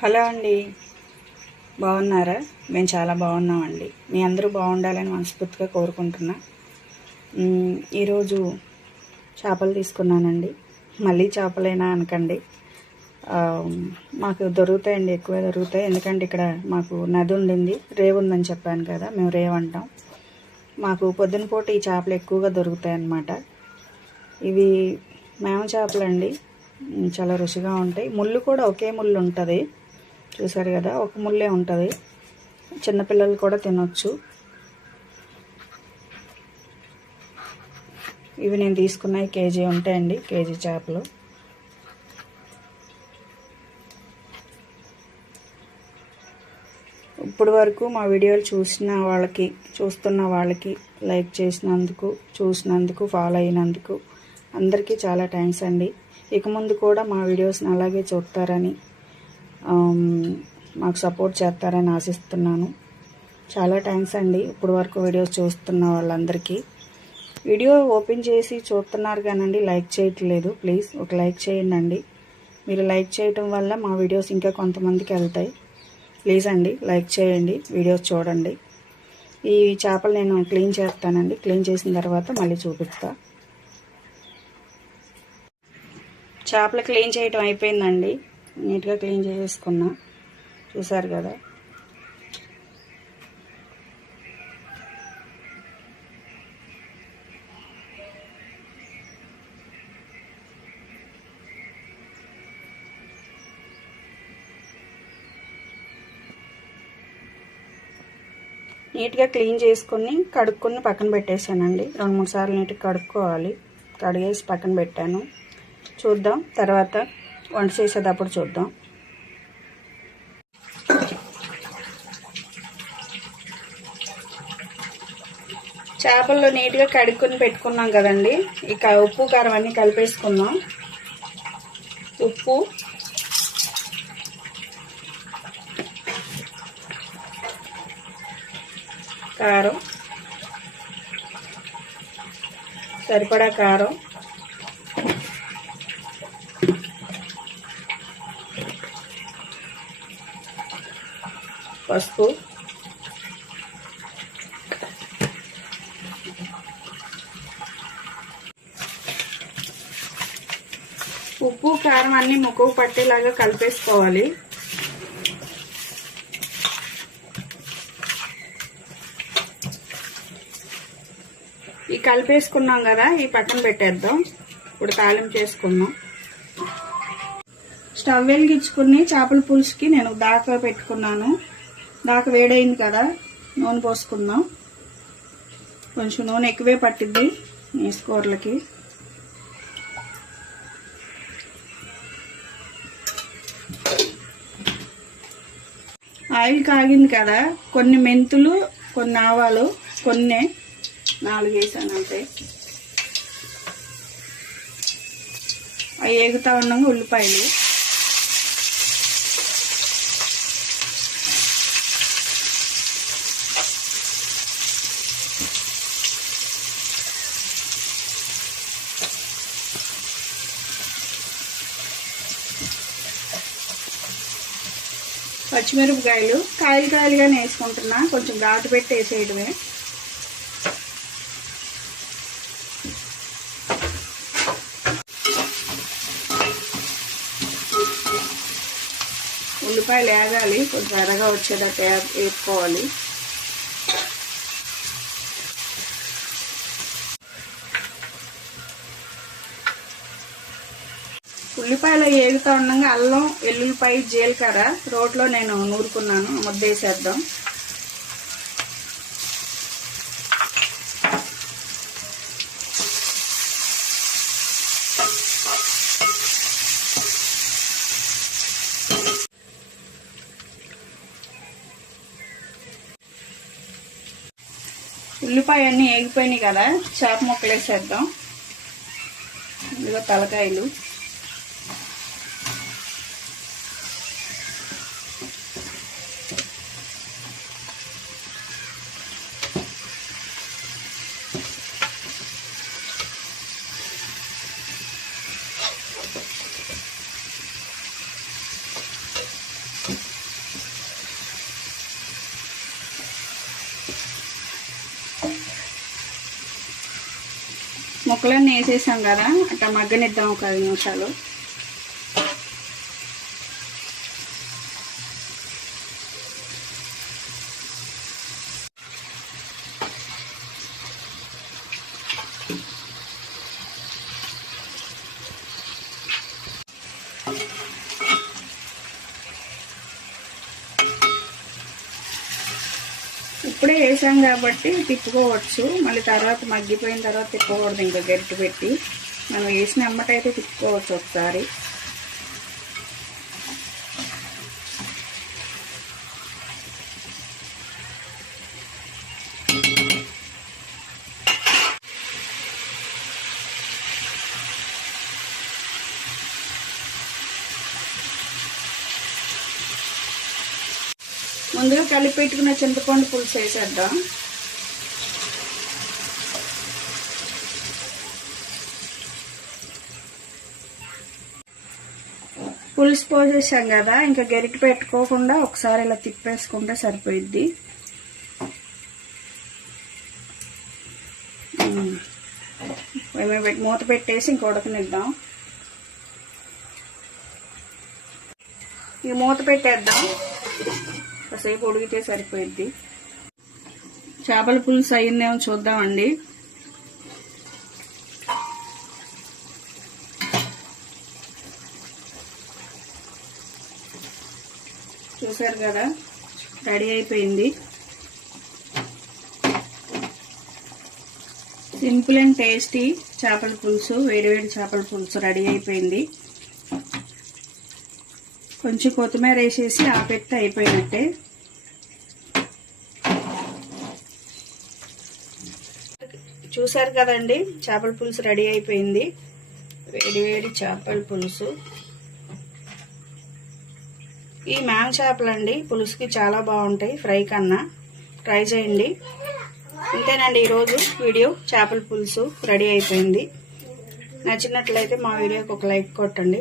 Hello అండి. బాగున్నారా? మేము చాలా బాగున్నామండి. మీ అందరూ బాగుండాలని మనస్ఫూర్తిగా కోరుకుంటున్నా. ఈరోజు చేపలు తీసుకున్నానండి. మళ్ళీ చేపలేనా అనకండి. మాకు దొరుకుతాయండి ఎక్కువ దొరుకుతాయి. ఎందుకంటే ఇక్కడ మాకు నది ఉండింది రేవు ఉందని చెప్పాను కదా మేము రేవు అంటాం. మాకు పొద్దున పూట ఈ చేపలు ఎక్కువగా దొరుకుతాయి అన్నమాట ఇవి మేము చేపలండి. చాలా రుచిగా ఉంటాయి. ముళ్ళు కూడా ఒకే ముళ్ళు ఉంటుంది. చూసారు కదా ఒక ముళ్ళే ఉంటుంది. చిన్నపిల్లలు కూడా తినొచ్చు. ఇవి నేను తీసుకున్నవి కేజీ ఉంటాయండి కేజీ చేపలు. ఇప్పటి వరకు మా వీడియోలు చూసిన వాళ్ళకి చూస్తున్న వాళ్ళకి లైక్ చేసినందుకు చూసినందుకు ఫాలో అయినందుకు అందరికీ చాలా థ్యాంక్స్ అండి. ఇక ముందు కూడా మా వీడియోస్ని అలాగే చూస్తారని మాకు సపోర్ట్ చేస్తారని ఆశిస్తున్నాను. చాలా థ్యాంక్స్ అండి ఇప్పుడు వరకు వీడియోస్ చూస్తున్న వాళ్ళందరికీ. వీడియో ఓపెన్ చేసి చూస్తున్నారు కానండి లైక్ చేయట్లేదు. ప్లీజ్ ఒక లైక్ చేయండి అండి మీరు లైక్ చేయటం వల్ల మా వీడియోస్ ఇంకా కొంతమందికి వెళ్తాయి. ప్లీజ్ అండి లైక్ చేయండి వీడియోస్ చూడండి. ఈ చేపలు నేను క్లీన్ చేస్తానండి. క్లీన్ చేసిన తర్వాత మళ్ళీ చూపిస్తా. చేపలు క్లీన్ చేయటం అయిపోయిందండి. నీట్గా క్లీన్ చేసేసుకున్నా. చూసారు కదా? నీట్గా క్లీన్ చేసుకుని కడుక్కుని పక్కన పెట్టేశానండి. రెండు మూడు సార్లు నీట్గా కడుక్కోవాలి. కడిగేసి పక్కన పెట్టాను. చూద్దాం తర్వాత వంట చేసేటప్పుడు చూద్దాం. చేపల్లో నీట్గా కడుక్కొని పెట్టుకున్నాం కదండి. ఇక ఉప్పు కారం అన్నీ కలిపేసుకుందాం. ఉప్పు. కారం. సరిపడా కారం. పసుపు. ఉప్పు కారం అన్ని ముక్కకు పట్టేలాగా కలిపేసుకోవాలి. ఈ కలిపేసుకున్నాం కదా ఈ పక్కన పెట్టేద్దాం. ఇప్పుడు తాలింపు చేసుకుందాం. స్టవ్ వెలిగించుకుని చేపల పులుసుకి నేను దాకా పెట్టుకున్నాను. నాకు వేడైంది కదా నూనె పోసుకుందాం. కొంచెం నూనె ఎక్కువే పట్టిద్ది నీసు కూరలకి. ఆయిల్ కాగింది కదా కొన్ని మెంతులు కొన్ని ఆవాలు కొన్ని నాలుగు వేసాను అంతే. అవి ఏగుతా ఉండగా ఉల్లిపాయలు. పచ్చిమిరపకాయలు కాయలు కాయలుగానే వేసుకుంటున్నా. కొంచెం ఘాటు పెట్టి వేసేయడమే. ఉల్లిపాయలు వేగాలి. కొంచెం ఎర్రగా వచ్చేటట్టు వేసుకోవాలి ఉల్లిపాయలు ఏగుతా ఉండగా అల్లం వెల్లుల్లిపాయ జీలకర్ర రోట్లో నేను నూరుకున్నాను. ముద్ద వేసేద్దాం ఉల్లిపాయ అన్నీ ఏగిపోయినాయి కదా చేప ముక్కలేసేద్దాం. ఇదిగో తలకాయలు. ముక్కలన్నీ వేసేసాం కదా అట్లా మగ్గనిద్దాం ఒక ఐదు నిమిషాలు ఇప్పుడే వేసాం కాబట్టి తిప్పుకోవచ్చు. మళ్ళీ తర్వాత మగ్గిపోయిన తర్వాత తిప్పకూడదు ఇంకా గరిటె పెట్టి. మనం వేసిన అమ్మటైతే తిప్పుకోవచ్చు ఒకసారి. ముందుగా కలిపి పెట్టుకున్న చింతపండు పులుసు వేసేద్దాం. పులుసు పోసేసాం కదా ఇంకా గరిటె పెట్టుకోకుండా ఒకసారి ఇలా తిప్పేసుకుంటే సరిపోయిద్ది. మూత పెట్టేసి ఇంక ఉడకనిద్దాం. ఈ మూత పెట్టేద్దాం. కాసేపు ఉడికితే సరిపోయిద్ది? చేపల పులుసు అయిందేమో చూద్దామండి. చూసారు కదా రెడీ అయిపోయింది. సింపుల్ అండ్ టేస్టీ చేపల పులుసు వేడివేడి చేపల పులుసు రెడీ అయిపోయింది. కొంచెం కొత్తిమీర వేసేసి ఆపెత్తే అయిపోయినట్టే. చూసారు కదండి చేపల పులుసు రెడీ అయిపోయింది. వేడి వేడి చేపల పులుసు. ఈ మ్యాంగ్ చేపలండి పులుసుకి చాలా బాగుంటాయి ఫ్రై కన్నా. ట్రై చేయండి. అంతేనండి ఈరోజు వీడియో చేపల పులుసు రెడీ అయిపోయింది. నచ్చినట్లయితే మా వీడియోకి ఒక లైక్ కొట్టండి.